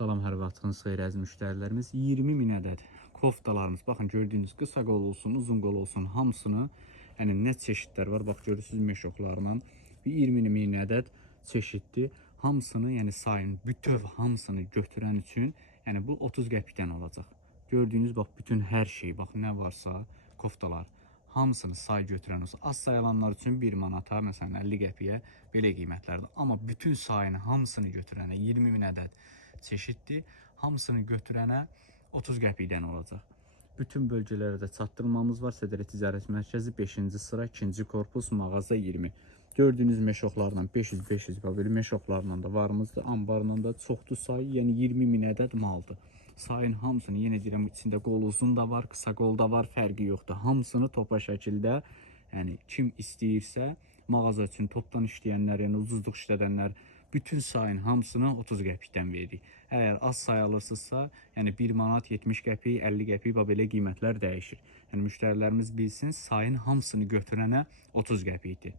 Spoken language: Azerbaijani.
Salam, hər vaxtınız xeyir əziz müştərilərimiz. 20 min ədəd koftalarımız. Baxın, gördüyünüz qısa qol olsun, uzun qol olsun, hamısını, yəni nə çeşidlər var. Bax, görürsünüz meşoqlarla. Bir 20 min ədəd çeşiddir. Hamısını, yəni sayın, bütöv hamısını götürən üçün, yəni bu 30 qəpikdən olacaq. Gördüyünüz bax, bütün hər şey, bax nə varsa, koftalar, hamısını say götürən olsa, az sayılanlar üçün 1 manata, məsələn 50 qəpiyə belə qiymətlərdir. Amma bütün sayını, hamısını götürənə 20 min ədəd çeşiddir. Hamısını götürənə 30 qəpikdən olacaq. Bütün bölgələrə də çatdırmamız var. Sədrə Ticarət Mərkəzi 5-ci sıra 2-ci korpus mağaza 20. Gördüyünüz meşoqlarla 500 belə meşoqlarla da varımızdır. Anbarla da çoxdur sayı, yəni 20 min ədəd maldır. Sayın hamısını, yenə deyirəm, içində qol uzun da var, qısa qol da var, fərqi yoxdur. Hamısını topa şəkildə, yəni kim istəyirsə, mağaza üçün topdan işləyənlər, yəni ucuzluq işlədənlər, bütün sayın hamısını 30 qəpikdən veririk. Əgər az say alırsınızsa, yəni 1 manat 70 qəpik, 50 qəpik belə qiymətlər dəyişir. Yəni müştərilərimiz bilsin, sayın hamısını götürənə 30 qəpikdir.